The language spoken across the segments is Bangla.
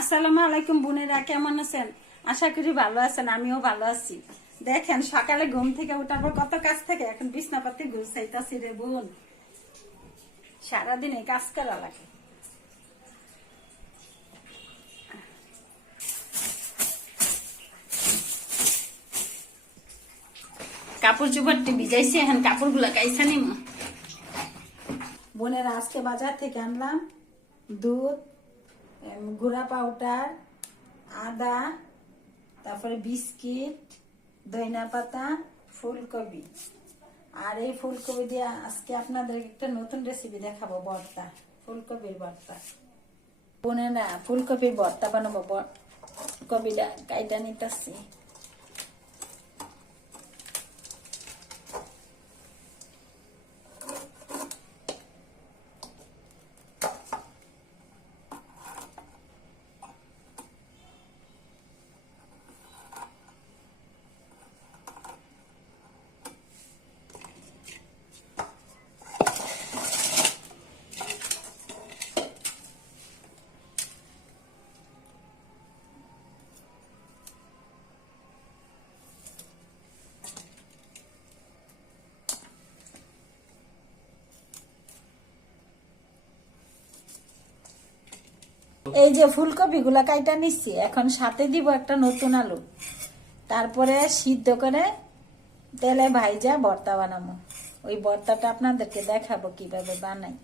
আসসালামু আলাইকুম বোনেরা, কেমন আছেন? আশা করি ভালো আছেন, আমিও ভালো আছি। দেখেন সকালে ঘুম থেকে উঠার পর কত কাজ থাকে, এখন বিছনাপাতি গুছাইতাছি রে বোন। সারাদিন এই কাজ করা লাগে। কাপড় চোপড়টি ভিজাইছি, এখন কাপড়গুলা কাইছা নিম। বোনেরা আজকে বাজার থেকে আনলাম দুধ, গুঁড়া পাউডার, আদা, তারপরে বিস্কিট, ধনিয়া পাতা, ফুলকপি। আর এই ফুলকপি দিয়ে আজকে আপনাদের একটা নতুন রেসিপি দেখাবো, ভর্তা, ফুলকপির ভর্তা। বোনেরা ফুলকপির ভর্তা বানাবো। কপিটা কাইটা নিতেছি। এই যে ফুলকপি গুলা কাইটা নিচ্ছি, এখন সাথে দিব একটা নতুন আলু, তারপরে সিদ্ধ করে তেলে ভাইজা ভর্তা বানাবো। ওই ভর্তাটা আপনাদেরকে দেখাবো কিভাবে বানাই।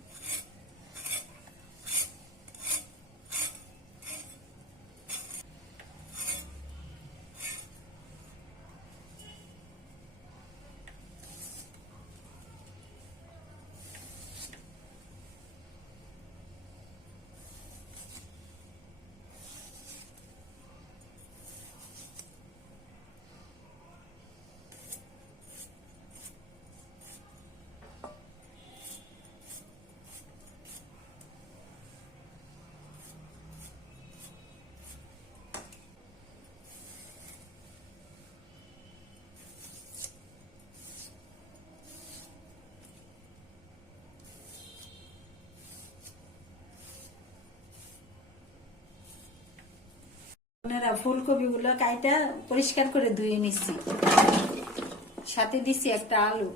ফুলকপি গুলো কাইটা পরিষ্কার করে ধুয়ে নিচ্ছি, সাথে দিচ্ছি একটা আলু।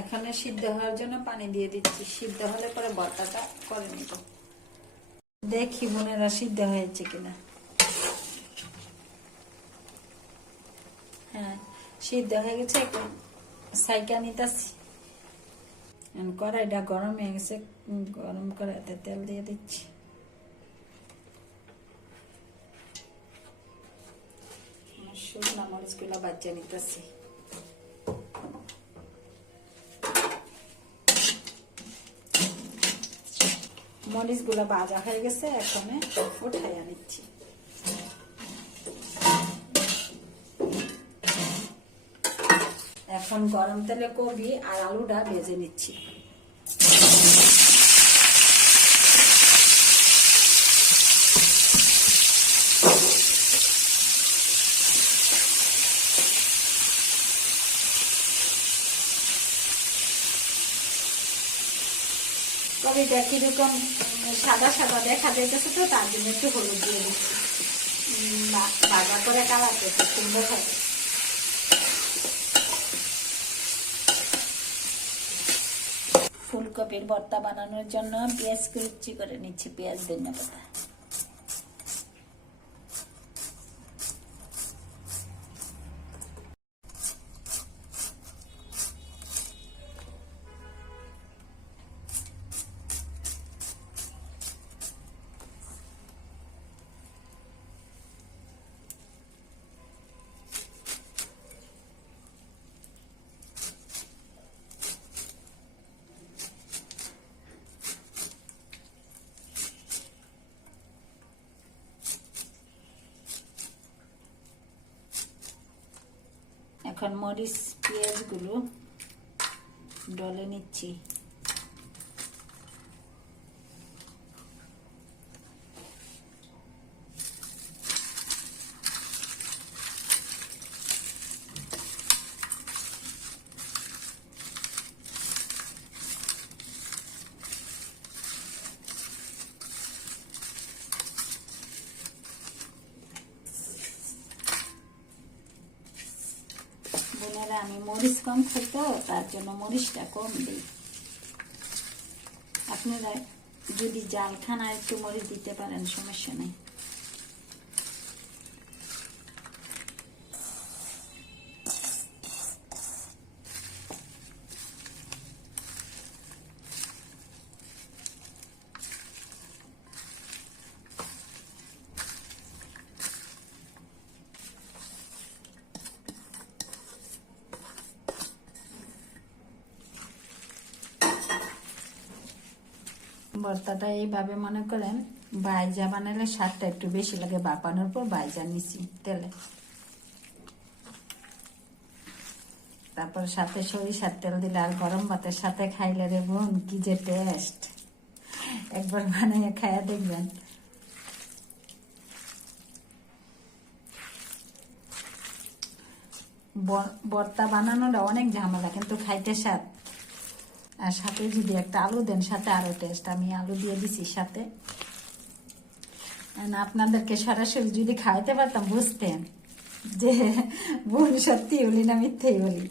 এখানে সিদ্ধ হওয়ার জন্য পানি দিয়ে দিচ্ছি, সিদ্ধ হলে পরে ভর্তাটা করে নিব। দেখি বোনেরা সিদ্ধ হয়েছে কিনা। হ্যাঁ, সিদ্ধ হয়ে গেছে। এখন সাইকা নিতেছি। কড়াইটা গরম হয়ে গেছে, গরম কড়াইতে তেল দিয়ে দিচ্ছি। শুকনা মরিচ গুলা বাচ্চা নিতেছি। মরিচ গুলা ভাজা হয়ে গেছে, এখন উঠাইয়া নিচ্ছি। এখন গরম তেলে কপি আর আলুটা ভেজে নিচ্ছি। কপিটা কিরকম সাদা সাদা দেখা যাইতেছে, তো তার জন্য একটু হলুদ দিয়ে দিচ্ছি। ভাজা করে কালাতে সুন্দর হবে। ফুলকপির ভর্তা বানানোর জন্য পেঁয়াজ কুচি করে নিচ্ছি, পেঁয়াজ, ধনিয়া পাতা। এখন মরিচ পেঁয়াজ গুলো ডলে নিচ্ছি। বোনেরা আমি মরিচ কম খাই তো, তার জন্য মরিচটা কম দিই। আপনারা যদি জাল খান আর একটু মরিচ দিতে পারেন, সমস্যা নেই। ভর্তাটা এইভাবে মনে করেন বাইজা বানালে স্বাদটা একটু বেশি লাগে, বাপানোর পর বাইজা নিছি তেলে, তারপর সাথে সরিষার তেল দিলে আর গরম ভাতের সাথে খাইলে রে বোন কি যে টেস্ট, একবার বানিয়ে খাইয়া দেখবেন। ভর্তা বানানোটা অনেক ঝামেলা, কিন্তু খাইতে স্বাদ। আর সাথে যদি একটা আলু দেন সাথে আরো টেস্ট। আমি আলু দিয়ে দিছি সাথে। আপনাদেরকে সরাসরি যদি খাওয়াতে পারতাম বুঝতেন যে বোন সত্যি বলি না মিথ্যেই বলি।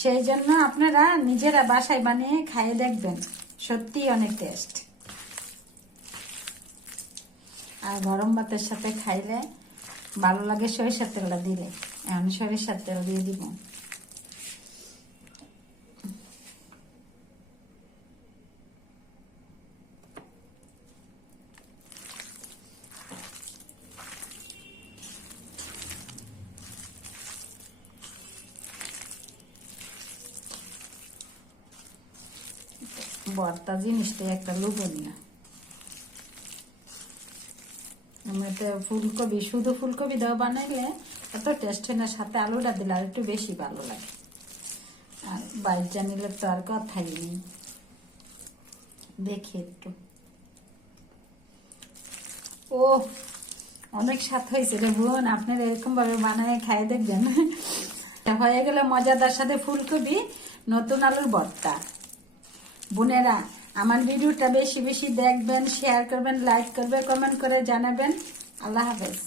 সেই জন্য আপনারা নিজেরা বাসায় বানিয়ে খাইয়ে দেখবেন, সত্যি অনেক টেস্ট। আর গরম ভাতের সাথে খাইলে ভালো লাগে সরিষার তেলটা দিলে। এখন সরিষার তেল দিয়ে দিব। ভর্তা জিনিসটাই একটা লোভনীয়। এমনিতে ফুলকপি, শুধু ফুলকপি দেওয়া বানাইলে এত টেস্ট হয় না, সাথে আলুটা দিলে আর একটু বেশি ভালো লাগে। আর বাইজা নিলে তো আর কথাই নেই। দেখি একটু, ও অনেক স্বাদ হয়েছে রে বোন, আপনারা এরকম ভাবে বানায় খাই দেখবেন। হয়ে গেলে মজাদার সাথে ফুলকপি নতুন আলুর ভর্তা। বোনেরা আমার ভিডিওটা বেশি বেশি দেখবেন, শেয়ার করবেন, লাইক করবেন, কমেন্ট করে জানাবেন। আল্লাহ হাফেজ।